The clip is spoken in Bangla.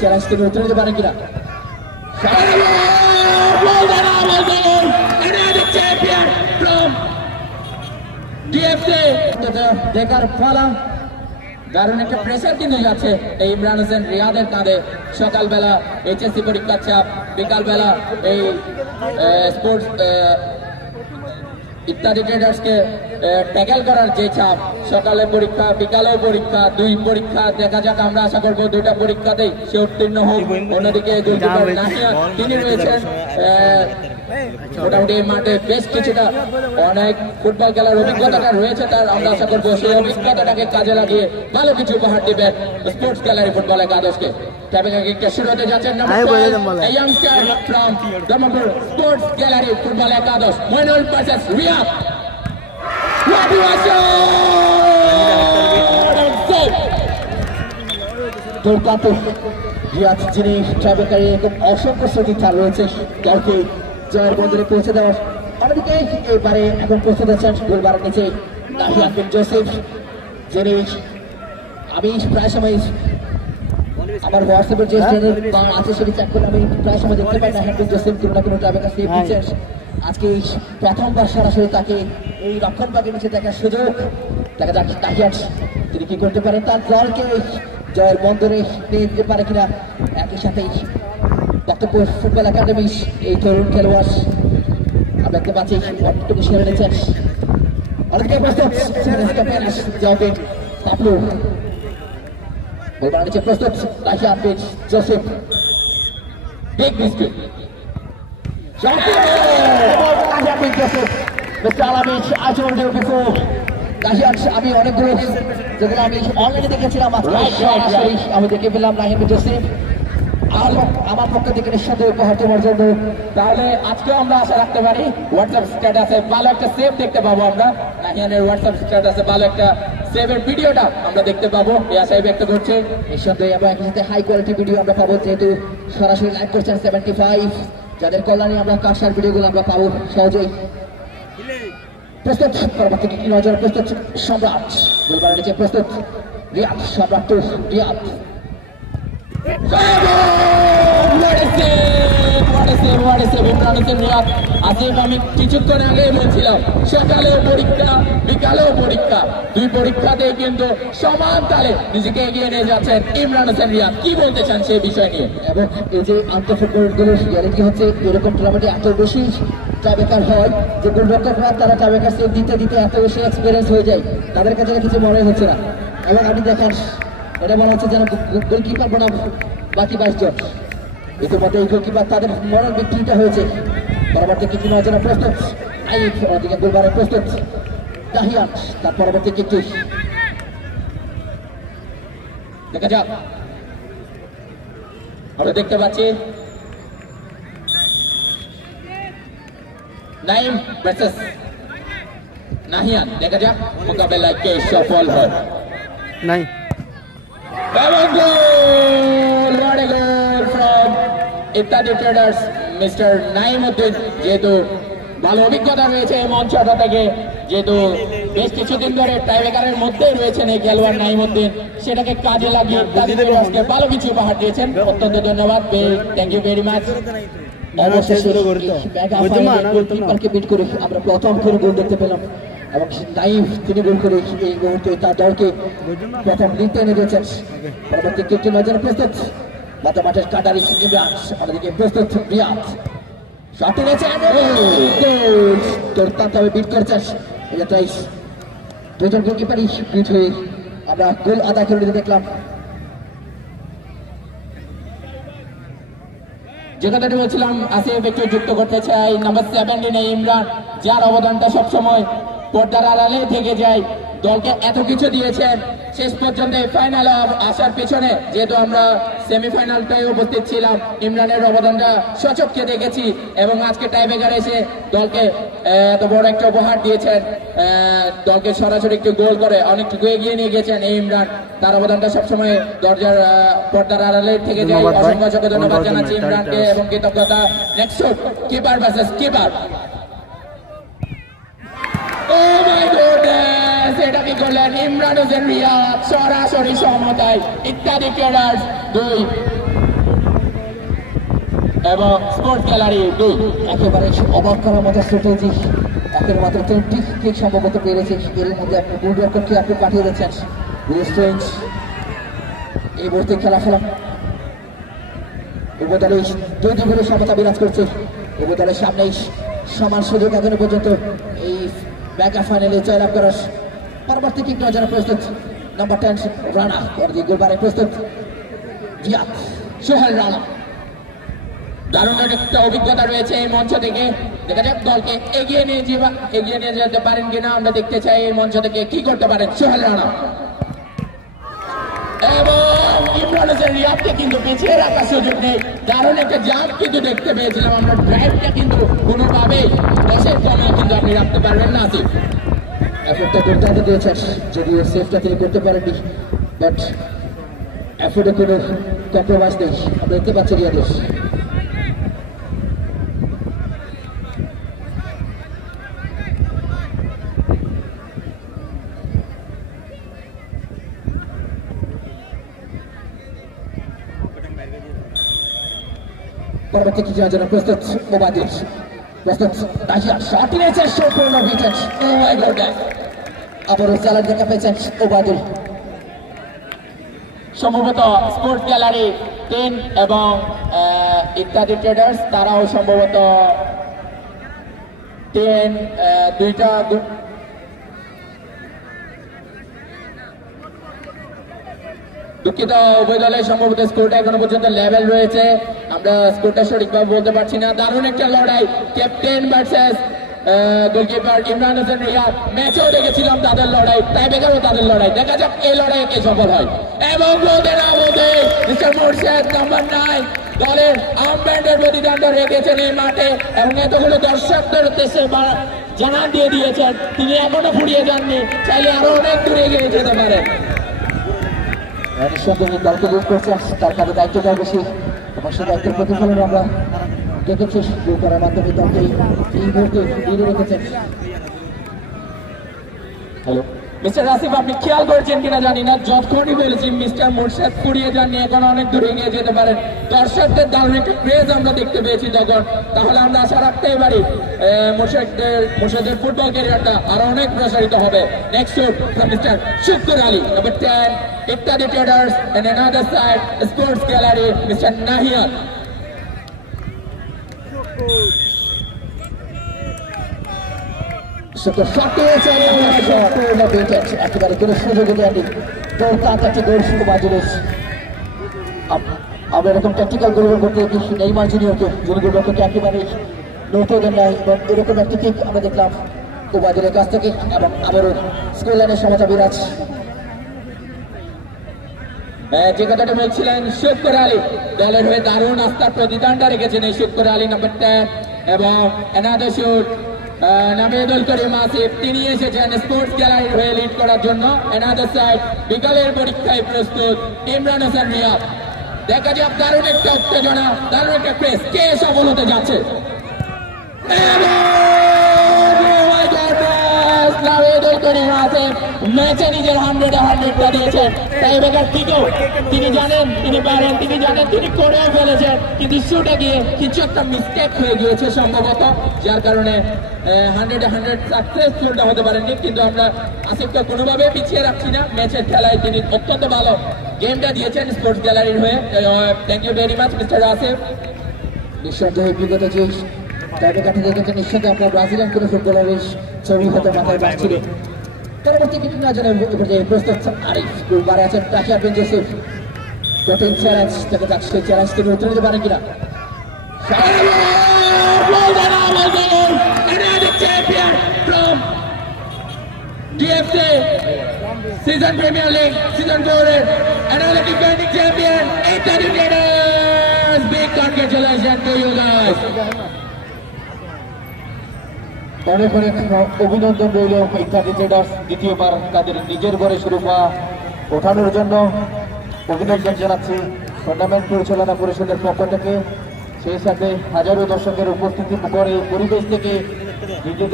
চ্যালেঞ্জ থেকে উঠে যেতে পারে কিনা দেখার ফলা দারুণ একটা প্রেসার কিন্তু যাচ্ছে এই ইমরান হোসেন রিয়াদের কাঁধে। সকালবেলা এইচএসসি পরীক্ষার চাপ, বিকালবেলা এই স্পোর্টস ইত্যাদি ট্রেডার্সকে ট্যাকেল করার যে চাপ, সকালে পরীক্ষা বিকালেও পরীক্ষা, দুই পরীক্ষা। দেখা যাক, আমরা আশা করবো দুইটা পরীক্ষাতেই সে উত্তীর্ণ হোক। অন্যদিকে গোলকিপার নাহিয়া তিনি রয়েছেন মোটামুটি মাঠে বেশ কিছুটা অনেক ফুটবল খেলার অভিজ্ঞতাটা রয়েছে তার। আমরা আশা করবো সেই অভিজ্ঞতাটাকে কাজে লাগিয়ে ভালো কিছু উপহার দিবেন স্পোর্টস গ্যালারি ফুটবল একাদশকে। শুরু হতে যাচ্ছেন স্পোর্টস গ্যালারি ফুটবল একাদশ মইনুল ভার্সেস রিয়াদ। দুর্দান্ত রিয়াদ, যিনি ট্রাইবেকারে এরকম অসংখ্য স্মৃতি তার রয়েছে দলকে জয়ের বন্দরে পৌঁছে দেওয়ার। অন্যদিকে এবারে এখন প্রস্তুত আছেন গোলবারের নিচে নাহিয়ান বিন জোসেফ, যিনি আমি প্রায় সময় আমার হোয়াটসঅ্যাপের যে আছে সেটি চেক করে আমি প্রায় সময় দেখতে পাই নাহিয়ান বিন জোসেফ কোনো না কোনো ট্রাইবেকার সেভ দিচ্ছেন। আজকে প্রথমবার সরাসরি তাকে এই রক্ষণ ভাগের নিচে দেখার সুযোগ। দেখা যাক নাহিয়ান তিনি কি করতে পারেন, তার দলকে জয়ের বন্দরে নিয়ে দিতে পারে কিনা। একই সাথেই বক্তব্য ফুটবল একাডেমি এই তরুণ খেলোয়াড় আমরা দেখতে পাচ্ছি অনেকটুকু সেরে নিচ্ছেন। অনেকে প্রস্তুত যাবে পাপলু, গোলবার নিচে প্রস্তুত Nahiyan bin Joseph. Big mistake Nahiyan bin Joseph. Mister Alamin, I told you before, Nahiyan আমি অনেকগুলো যেগুলো আমি অনলাইনে দেখেছিলাম আমি দেখে পেলাম নাহিয়ান বিন জোসেফ আমার পক্ষ থেকে নিঃসন্দেহে উপহার দেওয়ার জন্য। তাহলে আজকেও আমরা আশা রাখতে পারি হোয়াটসঅ্যাপ স্ট্যাটাসে ভালো একটা সেভ দেখতে পাবো আমরা। নাহিয়ানের হোয়াটসঅ্যাপ স্ট্যাটাসে ভালো একটা সেভের ভিডিওটা আমরা দেখতে পাবো, এই আশাই ব্যক্ত করছে। নিঃসন্দেহে আমরা একই সাথে হাই কোয়ালিটি ভিডিও আমরা পাবো, যেহেতু সরাসরি লাইভ করছেন 75, যাদের কল্যাণে আমরা কাশার ভিডিওগুলো আমরা পাবো সহজেই। প্রস্তুত পরবর্তী কি নজর, প্রস্তুত সম্রাট, গোলবারের নিচে প্রস্তুত রিয়াদ। সম্রাট টু রিয়াদ, আমি কিছুক্ষণ আগে বলছিলাম সকালেও পরীক্ষা বিকালেও পরীক্ষা, দুই পরীক্ষাতেই কিন্তু সমান তালে নিজেকে এগিয়ে নিয়ে যাচ্ছেন ইমরান হোসেন রিয়াদ। কি বলতে চান সেই বিষয় নিয়ে? এবং এই যে আন্তঃফুটবলগুলোর রিয়ালিটি হচ্ছে এরকম টুর্নামেন্টে এত বেশি টাইবেকার হয় যে গোলরক্ষকরা তারা টাইবেকার সেভ দিতে দিতে এত বেশি এক্সপিরিয়েন্স হয়ে যায়, তাদের কাছে কিছু মনে হচ্ছে না। এবং আমি দেখেন এটা মনে হচ্ছে যেন গোলকিপার বনাম বাকি 22 জন। ইতিমধ্যে এই গোলকিপার তাদের মরণ বিক্রিটা হয়েছে। পরবর্তী কিক নেওয়ার জন্য প্রস্তুত আইফ, ওদিকে গোলবারে প্রস্তুত নাহিয়ান। তার পরবর্তী কিকটি দেখা যাক, আমরা দেখতে পাচ্ছি নাইম ভার্সেস নাহিয়ান। দেখা যাক মোকাবেলায় কে সফল হয়। নাই ইত্যাদি ট্রেডার্স মিস্টার নাইমউদ্দিন, যেহেতু ভালো অভিজ্ঞতা রয়েছে এই মঞ্চটা থেকে, যেহেতু বেশ কিছুদিন ধরে টাইব্রেকারের মধ্যেই রয়েছেন এই খেলোয়াড় নাইমউদ্দিন, সেটাকে কাজে লাগিয়ে আজকে ভালো কিছু উপহার দিয়েছেন। অত্যন্ত ধন্যবাদ, থ্যাংক ইউ ভেরি মাচ। গোলকিপারকে বিট করে আমরা প্রথম করে গোল দেখতে পেলাম এবং নাইম তিনি গোল করে এই মুহূর্তে তার দলকে প্রথম লিডে এনে দিয়েছেন। পরবর্তী কিকটি নজরে প্রস্তুত মাঠের কাটারি ইমরান, আমাদেরকে প্রস্তুত রিয়াদ। শট এনেছে দুর্দান্তভাবে বিট করেছেন দুজন গোলকিপারই বিট হয়ে আমরা গোল আদায় করে দিতে দেখলাম। যে কথাটি বলছিলাম আসিফ একটু যুক্ত করতে চাই, নাম্বার 17 ইমরান, যার অবদানটা সবসময় পর্দার আড়ালে থেকে যায়, দলকে এত কিছু দিয়েছেন শেষ পর্যন্ত ফাইনাল আসার পেছনে। যেহেতু আমরা সেমিফাইনালটাই উপস্থিত ছিলাম, ইমরানের অবদানটা সচক্ষে দেখেছি এবং আজকে টাইব্রেকারে এসে দলকে এত বড় একটা উপহার দিয়েছেন, দলকে সরাসরি একটু গোল করে অনেকটুকু এগিয়ে নিয়ে গেছেন এই ইমরান। তার অবদানটা সবসময় দরজার পর্দার আড়ালে থেকে যায়। অসংখ্য ধন্যবাদ জানাচ্ছি ইমরানকে এবং কৃতজ্ঞতা। Next shot, keeper versus keeper. Oh my goodness, এটা কি করলেন ইমরান হোসেন রিয়াদ, সরাসরি সমতায় ইত্যাদি ট্রেডার্স 2 এবং স্পোর্টস গ্যালারি বি। একেবারে অবাক করার মতো স্ট্র্যাটেজি, একের মাত্র 3টি কিক সম্ভবত পেরেছে। এর মধ্যে আপনি গোলরক্ষককে আপনি পাঠিয়ে দিচ্ছেন রেস্টুরেন্ট। এই মুহূর্তে খেলা উভয় দলে 2 গোলের সমতা বিরাজ করছে। উভয় দলের সামনেই সমান সুযোগ এখনো পর্যন্ত এই মেগা ফাইনালে জয়লাভ করার। পরবর্তী কিক নেওয়ার জন্য প্রস্তুত নাম্বার 10 রানা, পরবর্তী গোলবারে প্রস্তুত জিয়াদ সোহেল রানা। দারুণ একটা অভিজ্ঞতা রয়েছে এই মঞ্চ থেকে। দেখা যাক দলকে এগিয়ে নিয়ে যেতে পারেন কিনা, আমরা দেখতে চাই এই মঞ্চ থেকে কি করতে পারেন সোহেল রানা। এবং ইমরান হোসেন রিয়াদকে কিন্তু পিছিয়ে রাখার সুযোগ নেই। দারুণ একটা জাম্প কিন্তু দেখতে পেয়েছিলাম আমরা। ড্রাইভটা কিন্তু কোনোভাবেই দেশের ক্রমে কিন্তু আপনি রাখতে পারবেন না। আসিফ এফোর্টটা দুর্দান্ত দিয়েছেন, যদিও সেফটা তিনি করতে পারেননি, বাট এফোর্টে কোনো কম্প্রোমাইজ নেই। আমরা দেখতে পাচ্ছি রিয়াদের পরবর্তী কিছু জন্য প্রস্তুত মোবাদিল, প্রস্তুত তাহিয়া, শট নিয়েছে সম্পূর্ণ উইকেট। আবারও চ্যালেঞ্জ দেখা পেয়েছেন ওবাদুল। সম্ভবত স্পোর্টস গ্যালারি 10 এবং ইত্যাদি ট্রেডার্স তারাও সম্ভবত 10 দুইটা দুঃখিত, উভয় দলের সম্ভবত স্কোরটা এখনো পর্যন্ত লেভেল রয়েছে। আমরা স্কোরটা সঠিকভাবে বলতে পারছি না। দারুণ একটা লড়াই, captain versus goalkeeper Imran Hossain Riyad. ম্যাচেও দেখেছিলাম তাদের লড়াই, টাইব্রেকারও তাদের লড়াই। দেখা যাক এই লড়াইয়ে কে সফল হয়। এবং মিস্টার মোরশেদ নাম্বার 9 দলের আর্মব্যান্ডের প্রতিদ্বন্দ্ব রেখেছেন এই মাঠে এবং এতগুলো দর্শকদের দেশে জানান দিয়ে দিয়েছেন তিনি এখনো ফুরিয়ে যাননি, চাইলে আরো অনেক দূরে গিয়ে যেতে পারেন। নিঃসন্দেহে দলকে লিড করছেন, তার কাছে দায়িত্বটা বেশি এবং সেই দায়িত্বের প্রতিফলন আমরা দেখেছি। গোল করার মাধ্যমে দলকে এই মুহূর্তে লিডে রেখেছেন। হ্যালো মিস্টার আসিফ, আপনি খেয়াল করেছেন কিনা জানি না, যতক্ষণই বলেছি মিস্টার মোরশেদ ফুরিয়ে যাননি, এখন অনেক দূরে এগিয়ে যেতে পারেন। দর্শকদের দারুণ একটা ক্রেজ আমরা দেখতে পেয়েছি তখন। তাহলে আমরা আশা রাখতেই পারি মোরশেদের ফুটবল ক্যারিয়ারটা আরো অনেক প্রসারিত হবে। Next shoot from mister Shukkur Ali, number 10 Ittadi traders, and another side sports gallery mister Nahiyan. একেবারে কোনো সুযোগে দেয়নি। আমরা এরকম ট্যাকটিক্যাল গোল করতে দেখি নেইমার জুনিয়রকে, যিনি গোলরক্ষককে একেবারে নতুন নেয় এবং এরকম একটি কিক আমরা দেখলাম ওবাদিলের কাছ থেকে। এবং আবারও স্কোর লাইনের সমতা বিরাজ। যে কথাটা বলছিলেন শুক্কুর আলী দলের হয়ে দারুণ আস্থার প্রতিদানটা রেখেছেন এই শুক্কুর আলী নাম্বার 10 এবং অ্যানাদার শুট নাবিদুল করিম আসিফ, তিনি এসেছেন স্পোর্টস গ্যালারির হয়ে লিড করার জন্য। অ্যানাদার সাইড বিকালের পরীক্ষায় প্রস্তুত ইমরান হোসেন রিয়াদ। দেখা যাক দারুণ একটা উত্তেজনা, দারুণ একটা প্রেস, কে সফল হতে যাচ্ছে। ম্যাচে নিজের 100-100টা দিয়েছেন। টাইব্রেকার থেকেও তিনি জানেন তিনি পারেন, তিনি জানেন তিনি করেও ফেলেছেন, কিন্তু শুটে গিয়ে কিছু একটা মিস্টেক হয়ে গিয়েছে সম্ভবত, যার কারণে 100-100 সাকসেসফুলটা হতে পারেননি। কিন্তু আমরা আসিফকে কোনোভাবে পিছিয়ে রাখছি না। ম্যাচের খেলায় তিনি অত্যন্ত ভালো গেমটা দিয়েছেন স্পোর্টস গ্যালারির হয়ে। Thank you very much mister Asif. নিঃসন্দেহে বিগত যে টাইব্রেকার থেকে দেখেছেন, নিঃসন্দেহে আপনার ব্রাজিলিয়ান কোনো ফুটবলারের ছবি হয়তো মাথায় বাঁচছিল। পরবর্তী কিছু না জানেন প্রস্তুত আরিফ, গোলবারে আছেন তাহিয়া বিন জোসেফ। কঠিন চ্যালেঞ্জ, দেখা যাক সেই চ্যালেঞ্জ তিনি উত্তর দিতে পারেন কিনা। DFC Season Premier League Season 4 another defending champion Italy Traders. Big congratulations to you guys. অনেক অনেক অভিনন্দন রইল ইত্যাদি ট্রেডার্স দ্বিতীয়বার তাদের নিজের ঘরে শিরোপা ওঠানোর জন্য অভিনন্দন জানাচ্ছি টুর্নামেন্ট পরিচালনা পরিষদের পক্ষ থেকে। সেই সাথে হাজারো দর্শকের উপস্থিতি করে পরিবেশ থেকে নিজেদের